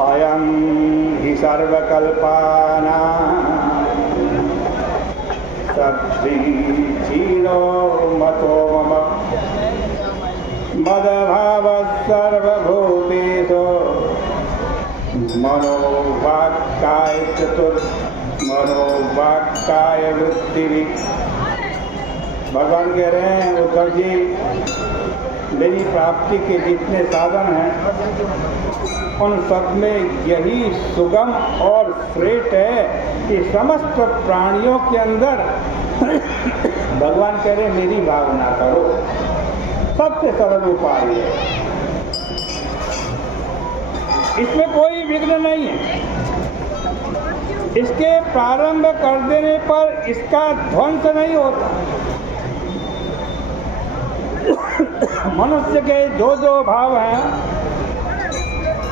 अयं हि सर्वकल्पानां सद्धिरो मतो मम मदभावः सर्वभूतेषु मनोवाक्काय मनोवाक्काय वृत्ति। भगवान कह रहे हैं उद्धव जी, मेरी प्राप्ति के जितने साधन हैं उन सब में यही सुगम और श्रेष्ठ है कि समस्त प्राणियों के अंदर भगवान कह रहे मेरी भावना करो, सबसे सरल उपाय है, इसमें कोई विघ्न नहीं है। इसके प्रारंभ कर देने पर इसका ध्वंस नहीं होता। मनुष्य के जो जो भाव हैं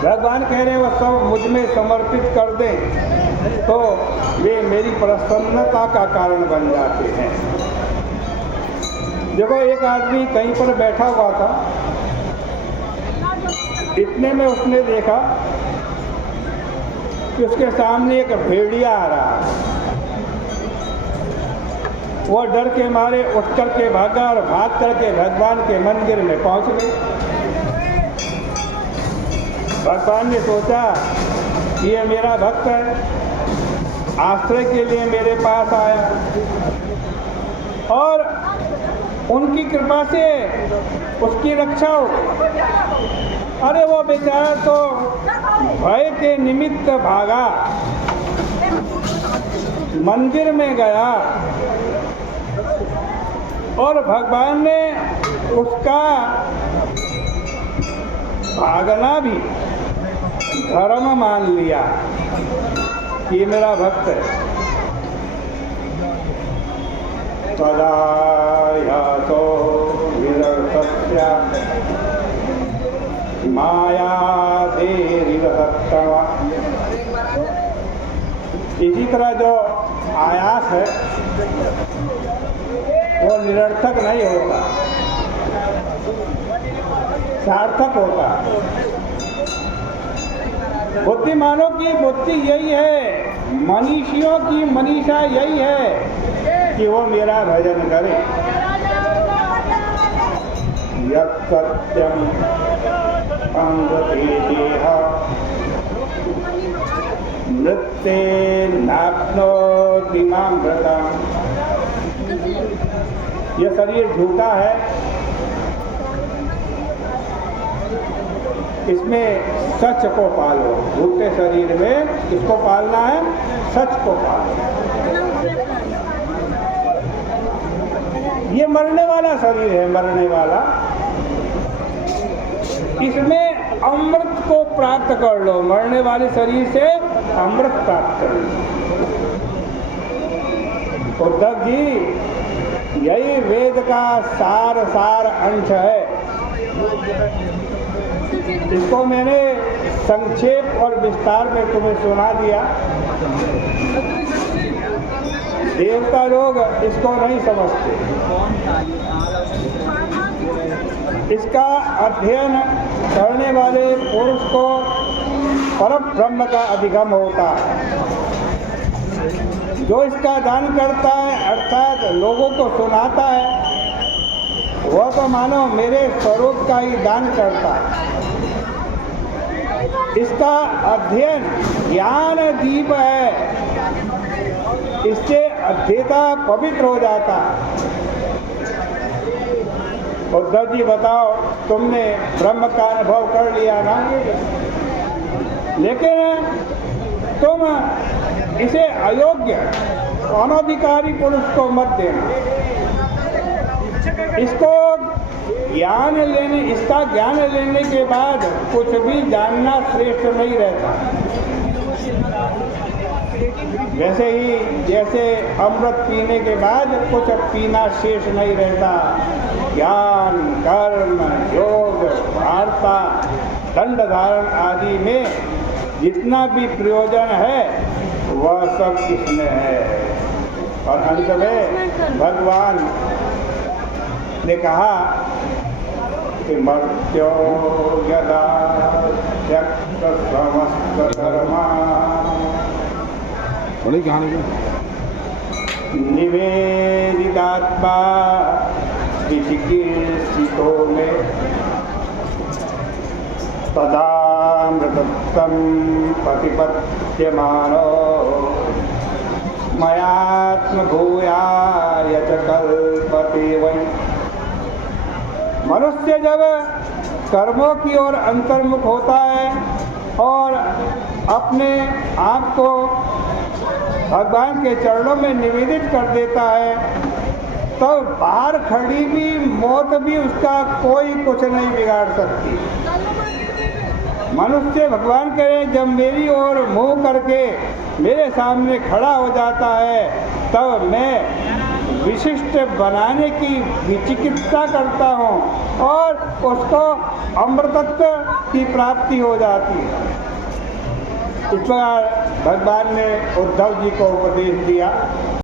भगवान कह रहे हैं वो सब मुझ में समर्पित कर दें तो वे मेरी प्रसन्नता का कारण बन जाते हैं। देखो, एक आदमी कहीं पर बैठा हुआ था, इतने में उसने देखा कि उसके सामने एक भेड़िया आ रहा है। वो डर के मारे उठ कर के भागा और भाग करके भगवान के मंदिर में पहुंच गए। भगवान ने सोचा कि ये मेरा भक्त है, आश्रय के लिए मेरे पास आया और उनकी कृपा से उसकी रक्षा हो। अरे वो बेचारा तो भय के निमित्त भागा, मंदिर में गया और भगवान ने उसका भागना भी धर्म मान लिया कि मेरा भक्त है। तदा यातो विरक्त्या माया देरिवत्तवा। इसी तरह जो आयास है वो निरर्थक नहीं होता, सार्थक होता। बुद्धिमानों की बुद्धि यही है, मनीषियों की मनीषा यही है कि वो मेरा भजन करे। यत् सत्यम अंगतेह नृत्ये नाप्नोति मामृतम्। यह शरीर झूठा है, इसमें सच को पालो। झूठे शरीर में किसको पालना है? सच को पालो। ये मरने वाला शरीर है, मरने वाला। इसमें अमृत को प्राप्त कर लो, मरने वाले शरीर से अमृत प्राप्त कर लो। उद्धव जी, यही वेद का सार अंश है। इसको मैंने संक्षेप और विस्तार में तुम्हें सुना दिया। देवता लोग इसको नहीं समझते। इसका अध्ययन करने वाले पुरुष को परम ब्रह्म का अधिगम होता है। जो इसका दान करता है अर्थात लोगों को सुनाता है, वह तो मानो मेरे स्वरूप का ही दान करता है। इसका अध्ययन ज्ञान दीप है, इससे अध्येता पवित्र हो जाता है। उद्धव जी बताओ, तुमने ब्रह्म का अनुभव कर लिया ना, लेकिन तुम इसे अयोग्य अनधिकारी पुरुष को मत देना। इसको इसका ज्ञान लेने के बाद कुछ भी जानना श्रेष्ठ नहीं रहता। जैसे अमृत पीने के बाद कुछ पीना शेष नहीं रहता। ज्ञान, कर्म, योग, वार्ता, दंड धारण आदि में जितना भी प्रयोजन है वह सब इसमें है। और अंत में भगवान ने कहा कि मर्त्यो यदा त्यक्त बड़ी कहानी में निवेदितात्मा विचिकित्सितो में तदामृतत्वं प्रतिपद्यमानो मयात्मभूयाय च कल्पते वै। मनुष्य जब कर्मों की ओर अंतर्मुख होता है और अपने आप को भगवान के चरणों में निवेदित कर देता है तो बाहर खड़ी भी मौत भी उसका कोई कुछ नहीं बिगाड़ सकती। मनुष्य भगवान करे जब मेरी ओर मुंह करके मेरे सामने खड़ा हो जाता है तब मैं विशिष्ट बनाने की विचिकित्सा करता हूँ और उसको अमृतत्व की प्राप्ति हो जाती है। इस प्रकार भगवान ने उद्धव जी को उपदेश दिया।